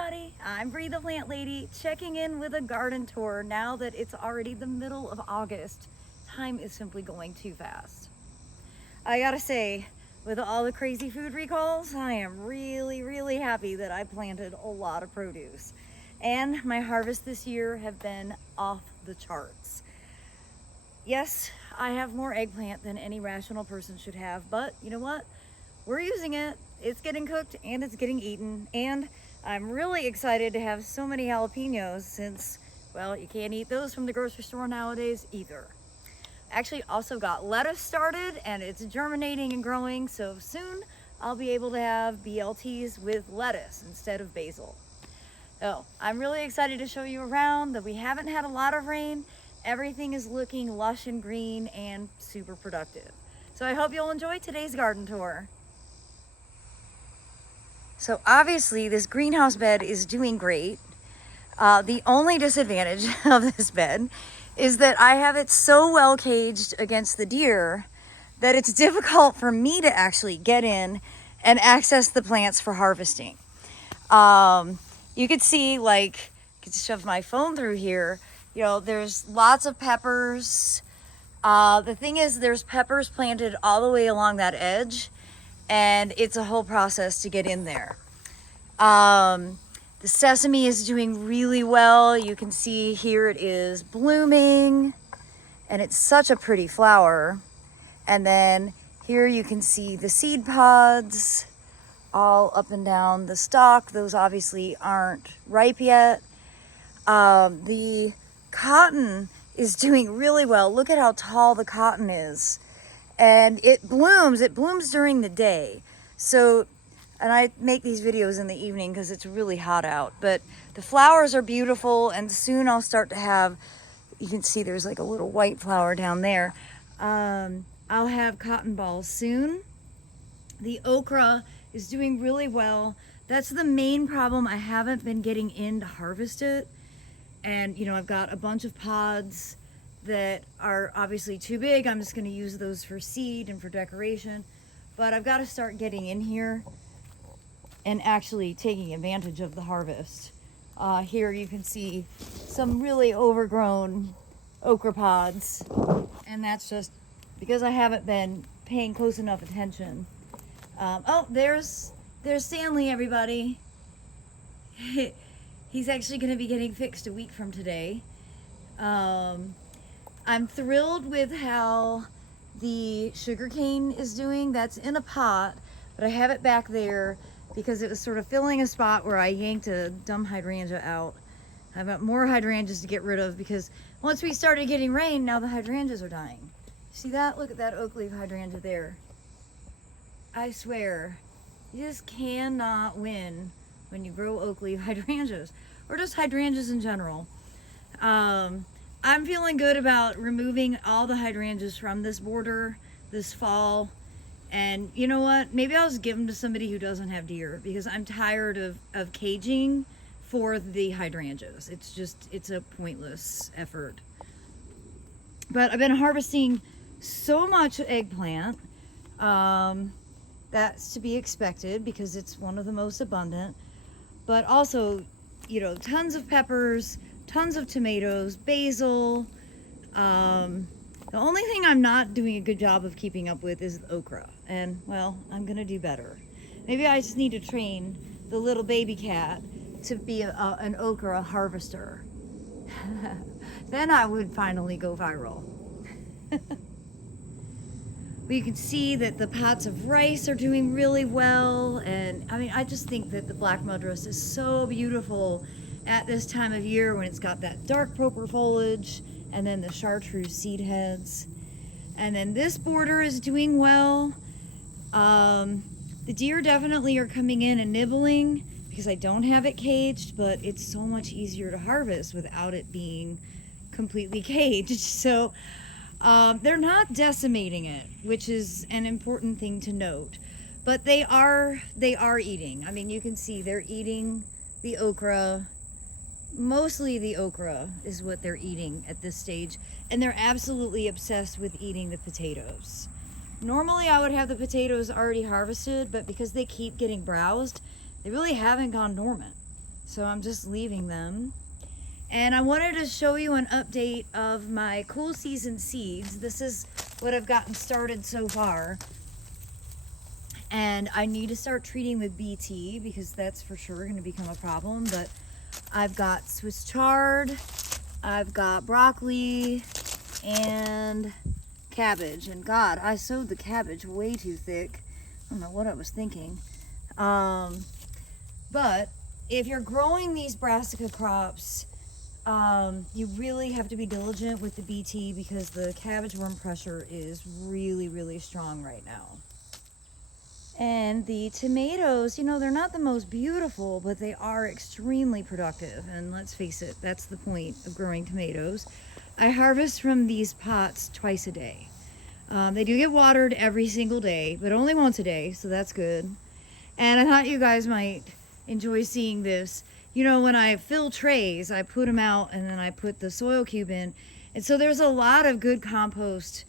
everybody, I'm Bree the Plant Lady, checking in with a garden tour now that it's already the middle of August. Time is simply going too fast. I gotta say, with all the crazy food recalls, I am really happy that I planted a lot of produce. And my harvests this year have been off the charts. Yes, I have more eggplant than any rational person should have, but you know what? We're using it. It's getting cooked and it's getting eaten, and I'm really excited to have so many jalapenos since, well, you can't eat those from the grocery store nowadays either. Actually also got lettuce started and it's germinating and growing, so soon I'll be able to have BLTs with lettuce instead of basil. So I'm really excited to show you around that we haven't had a lot of rain. Everything is looking lush and green and super productive. So I hope you'll enjoy today's garden tour. So obviously this greenhouse bed is doing great. The only disadvantage of this bed is that I have it so well caged against the deer that it's difficult for me to actually get in and access the plants for harvesting. You could see, like, I could shove my phone through here, you know, there's lots of peppers. The thing is, there's peppers planted all the way along that edge, and it's a whole process to get in there. The sesame is doing really well. You can see here it is blooming, and it's such a pretty flower. And then here you can see the seed pods all up and down the stalk. Those obviously aren't ripe yet. The cotton is doing really well. Look at how tall the cotton is. And it blooms during the day. So, and I make these videos in the evening because it's really hot out, but the flowers are beautiful, and soon I'll start to have, you can see there's like a little white flower down there. I'll have cotton balls soon. The okra is doing really well. That's the main problem. I haven't been getting in to harvest it. And you know, I've got a bunch of pods that are obviously too big. I'm just going to use those for seed and for decoration, but I've got to start getting in here and actually taking advantage of the harvest. Here you can see some really overgrown okra pods, and that's just because I haven't been paying close enough attention. Oh, there's Stanley, everybody. He's actually going to be getting fixed a week from today. I'm thrilled with how the sugarcane is doing. That's in a pot, but I have it back there because it was sort of filling a spot where I yanked a dumb hydrangea out. I've got more hydrangeas to get rid of because once we started getting rain, now the hydrangeas are dying. See that? Look at that oak leaf hydrangea there. I swear, you just cannot win when you grow oak leaf hydrangeas, or just hydrangeas in general. I'm feeling good about removing all the hydrangeas from this border this fall. And you know what? Maybe I'll just give them to somebody who doesn't have deer, because I'm tired of caging for the hydrangeas. It's a pointless effort. But I've been harvesting so much eggplant. That's to be expected because it's one of the most abundant. But also, you know, tons of peppers, tons of tomatoes, basil. The only thing I'm not doing a good job of keeping up with is the okra. And, well, I'm going to do better. Maybe I just need to train the little baby cat to be an okra harvester. Then I would finally go viral. You can see that the pots of rice are doing really well. And, I mean, I just think that the black mudras is so beautiful at this time of year when it's got that dark purple foliage and then the chartreuse seed heads. And then this border is doing well. The deer definitely are coming in and nibbling because I don't have it caged, but it's so much easier to harvest without it being completely caged. So they're not decimating it, which is an important thing to note. But they are eating. I mean, you can see they're eating the okra. Mostly the okra is what they're eating at this stage, and they're absolutely obsessed with eating the potatoes. Normally I would have the potatoes already harvested, but because they keep getting browsed, they really haven't gone dormant. So I'm just leaving them. And I wanted to show you an update of my cool season seeds. This is what I've gotten started so far. And I need to start treating with BT because that's for sure going to become a problem. But I've got Swiss chard, I've got broccoli, and cabbage. And God, I sowed the cabbage way too thick. I don't know what I was thinking. But if you're growing these brassica crops, you really have to be diligent with the BT because the cabbage worm pressure is really, really strong right now. And the tomatoes, you know, they're not the most beautiful, but they are extremely productive. And let's face it, that's the point of growing tomatoes. I harvest from these pots twice a day. They do get watered every single day, but only once a day, so that's good. And I thought you guys might enjoy seeing this. You know, when I fill trays, I put them out and then I put the soil cube in. And so there's a lot of good compost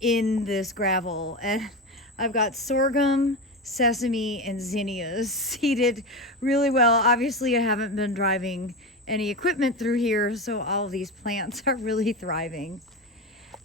in this gravel. And I've got sorghum, sesame, and zinnias seeded really well. Obviously, I haven't been driving any equipment through here, so all of these plants are really thriving.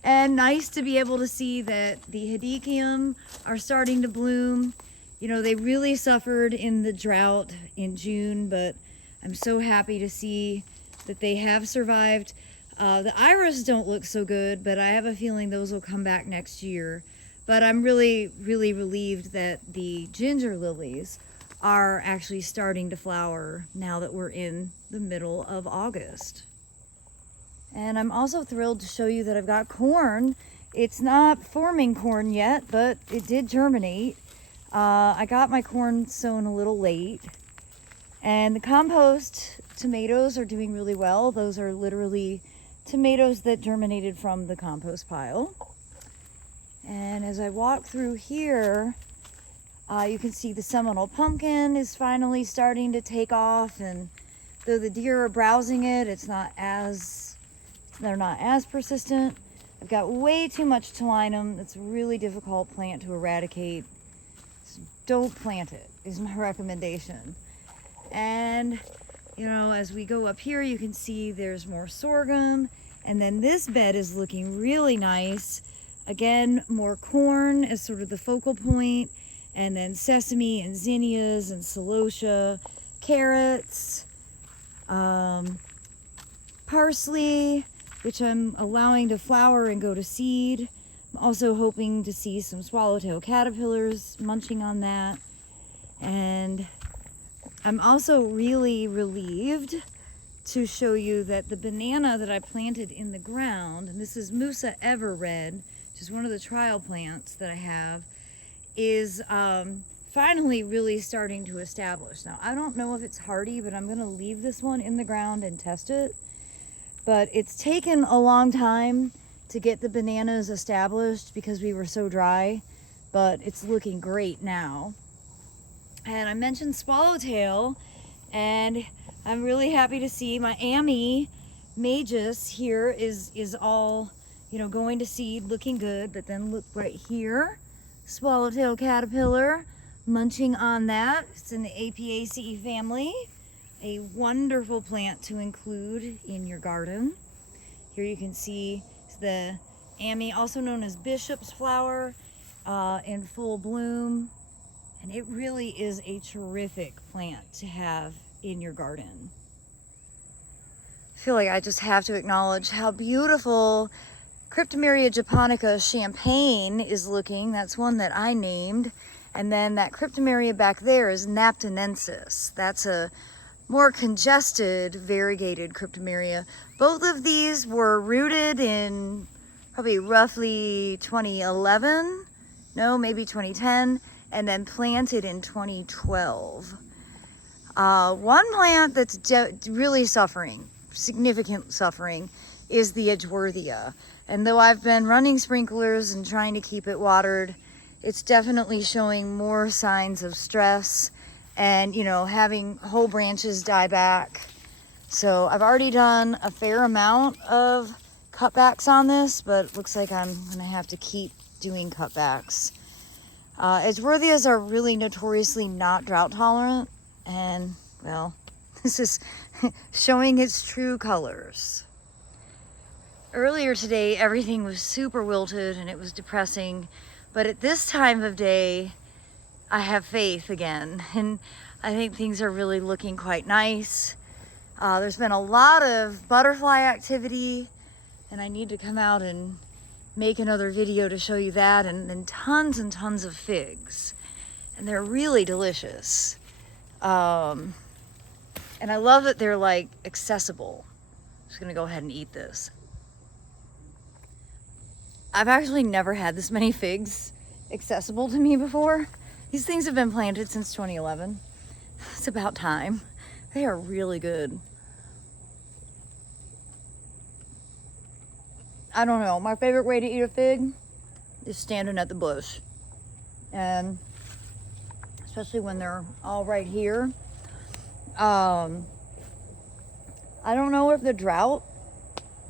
And nice to be able to see that the hedychium are starting to bloom. You know, they really suffered in the drought in June, but I'm so happy to see that they have survived. The iris don't look so good, but I have a feeling those will come back next year. But I'm really, really relieved that the ginger lilies are actually starting to flower now that we're in the middle of August. And I'm also thrilled to show you that I've got corn. It's not forming corn yet, but it did germinate. I got my corn sown a little late. And the compost tomatoes are doing really well. Those are literally tomatoes that germinated from the compost pile. And as I walk through here, you can see the Seminole pumpkin is finally starting to take off. And though the deer are browsing it, they're not as persistent. I've got way too much Talinum. It's a really difficult plant to eradicate. So don't plant it, is my recommendation. And, you know, as we go up here, you can see there's more sorghum. And then this bed is looking really nice. Again, more corn as sort of the focal point, and then sesame and zinnias and celosia, carrots, parsley, which I'm allowing to flower and go to seed. I'm also hoping to see some swallowtail caterpillars munching on that. And I'm also really relieved to show you that the banana that I planted in the ground, and this is Musa Ever Red, which is one of the trial plants that I have, is finally really starting to establish. Now, I don't know if it's hardy, but I'm gonna leave this one in the ground and test it. But it's taken a long time to get the bananas established because we were so dry, but it's looking great now. And I mentioned swallowtail, and I'm really happy to see my Ami Magus here is all, you know, going to seed, looking good. But then look right here, swallowtail caterpillar munching on that. It's in the Apiaceae family, a wonderful plant to include in your garden. Here you can see the Ami, also known as bishop's flower, in full bloom. And it really is a terrific plant to have in your garden. I feel like I just have to acknowledge how beautiful Cryptomeria japonica champagne is looking. That's one that I named. And then that Cryptomeria back there is Naptonensis. That's a more congested variegated Cryptomeria. Both of these were rooted in probably roughly 2011, no, maybe 2010, and then planted in 2012. One plant that's really suffering, significant suffering, is the Edgeworthia. And though I've been running sprinklers and trying to keep it watered, it's definitely showing more signs of stress and, you know, having whole branches die back. So I've already done a fair amount of cutbacks on this, but it looks like I'm gonna have to keep doing cutbacks. Edgeworthias are really notoriously not drought tolerant, and well, This is showing its true colors. Earlier today, everything was super wilted and it was depressing, but at this time of day, I have faith again, and I think things are really looking quite nice. There's been a lot of butterfly activity, and I need to come out and make another video to show you that, and tons of figs, and they're really delicious. And I love that they're like accessible. I'm just gonna go ahead and eat this. I've actually never had this many figs accessible to me before. These things have been planted since 2011. It's about time. They are really good. I don't know, my favorite way to eat a fig is standing at the bush. And especially when they're all right here. I don't know if the drought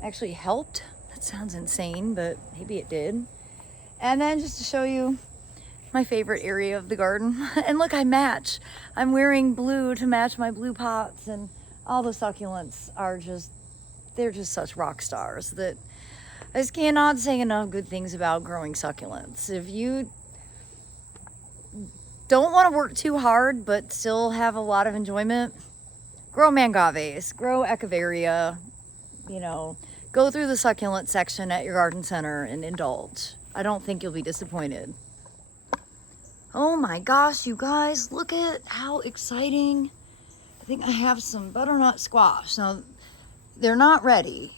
actually helped. That sounds insane, but maybe it did. And then just to show you my favorite area of the garden. And look, I match. I'm wearing blue to match my blue pots, and all the succulents are just, they're just such rock stars that I just cannot say enough good things about growing succulents. If you don't want to work too hard but still have a lot of enjoyment, grow mangaves, grow echeveria, you know, go through the succulent section at your garden center and indulge. I don't think you'll be disappointed. Oh my gosh, you guys, look at how exciting. I think I have some butternut squash. Now, they're not ready.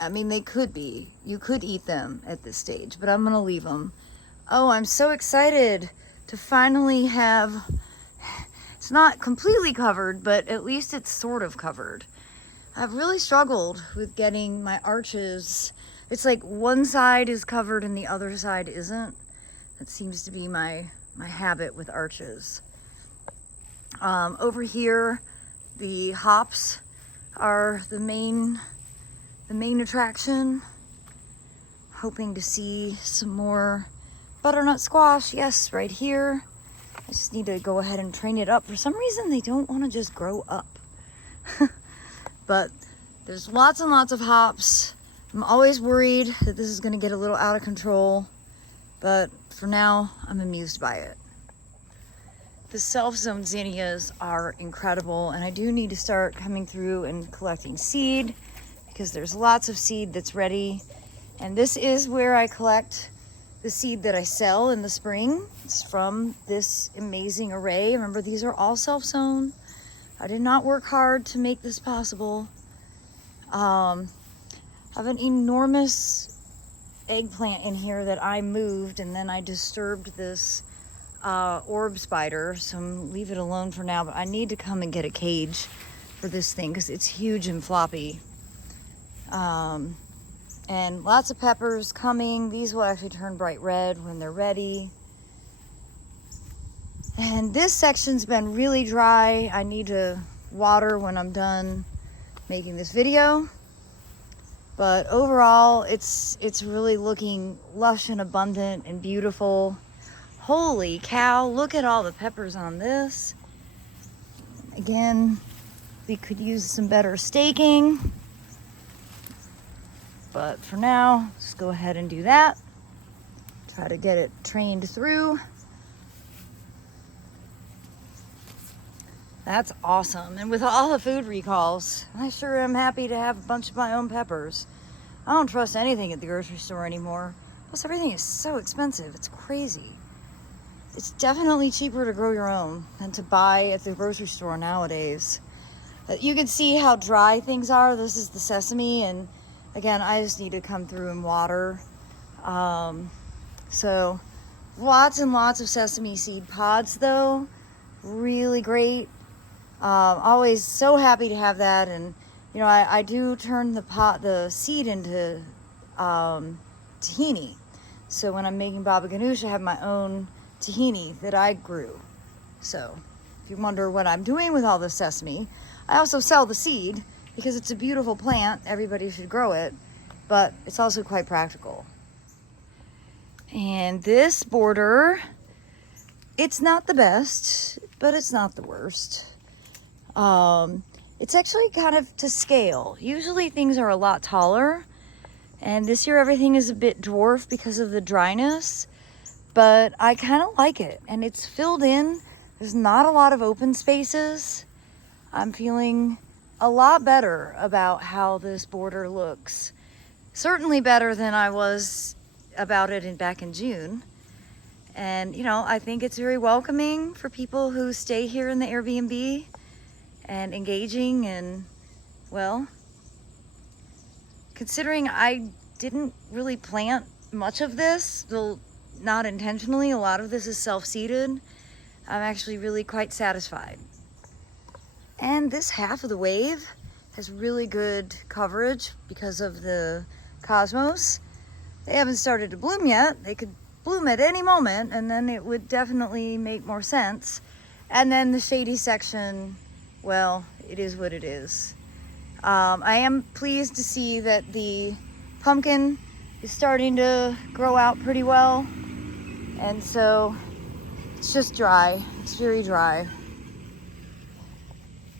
I mean, they could be. You could eat them at this stage, but I'm gonna leave them. Oh, I'm so excited to finally have, it's not completely covered, but at least it's sort of covered. I've really struggled with getting my arches. It's like one side is covered and the other side isn't. That seems to be my habit with arches. Over here, the hops are the main attraction. Hoping to see some more butternut squash. Yes, right here. I just need to go ahead and train it up. For some reason, they don't want to just grow up. But there's lots and lots of hops. I'm always worried that this is going to get a little out of control, but for now, I'm amused by it. The self-sown zinnias are incredible, and I do need to start coming through and collecting seed because there's lots of seed that's ready. And this is where I collect the seed that I sell in the spring. It's from this amazing array. Remember, these are all self-sown. I did not work hard to make this possible. I have an enormous eggplant in here that I moved, and then I disturbed this orb spider, so leave it alone for now. But I need to come and get a cage for this thing because it's huge and floppy. And lots of peppers coming. These will actually turn bright red when they're ready. And this section's been really dry. I need to water when I'm done making this video. But overall, it's really looking lush and abundant and beautiful. Holy cow, look at all the peppers on this. Again, we could use some better staking. But for now, just go ahead and do that. Try to get it trained through. That's awesome. And with all the food recalls, I sure am happy to have a bunch of my own peppers. I don't trust anything at the grocery store anymore. Plus, everything is so expensive. It's crazy. It's definitely cheaper to grow your own than to buy at the grocery store nowadays. You can see how dry things are. This is the sesame, and again, I just need to come through and water. So lots and lots of sesame seed pods though. Really great. Always so happy to have that. And you know, I do turn the seed into tahini. So when I'm making baba ganoush, I have my own tahini that I grew. So if you wonder what I'm doing with all this sesame, I also sell the seed because it's a beautiful plant. Everybody should grow it, but it's also quite practical. And this border, it's not the best, but it's not the worst. It's actually kind of to scale. Usually things are a lot taller, and this year everything is a bit dwarf because of the dryness, but I kind of like it, and it's filled in. There's not a lot of open spaces. I'm feeling a lot better about how this border looks. Certainly better than I was about it back in June. And you know, I think it's very welcoming for people who stay here in the Airbnb and engaging. And well, considering I didn't really plant much of this, though not intentionally, a lot of this is self-seeded, I'm actually really quite satisfied. And this half of the wave has really good coverage because of the cosmos. They haven't started to bloom yet. They could bloom at any moment, and then it would definitely make more sense. And then the shady section, well, it is what it is. I am pleased to see that the pumpkin is starting to grow out pretty well. And so it's just dry. It's very dry.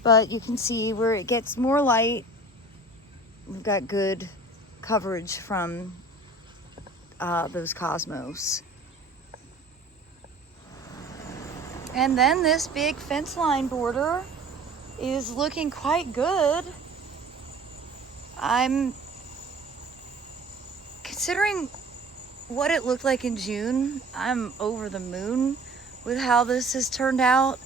But you can see where it gets more light, we've got good coverage from those cosmos. And then this big fence line border is looking quite good. I'm considering what it looked like in June. I'm over the moon with how this has turned out.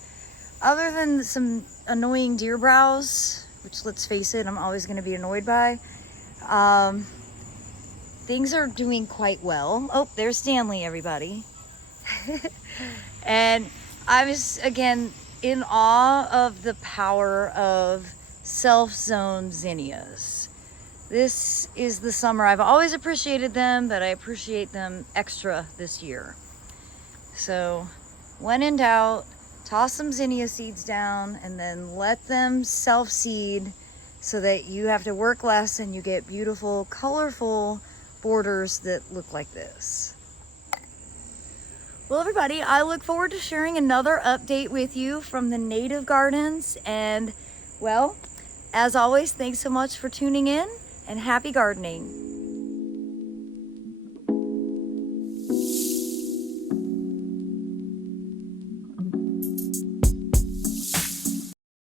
Other than some annoying deer browse, which let's face it, I'm always going to be annoyed by, things are doing quite well. Oh, there's Stanley, everybody. And I was, again, in awe of the power of self-zoned zinnias. This is the summer. I've always appreciated them, but I appreciate them extra this year. So when in doubt, toss some zinnia seeds down and then let them self-seed so that you have to work less and you get beautiful, colorful borders that look like this. Well, everybody, I look forward to sharing another update with you from the native gardens. And well, as always, thanks so much for tuning in, and happy gardening.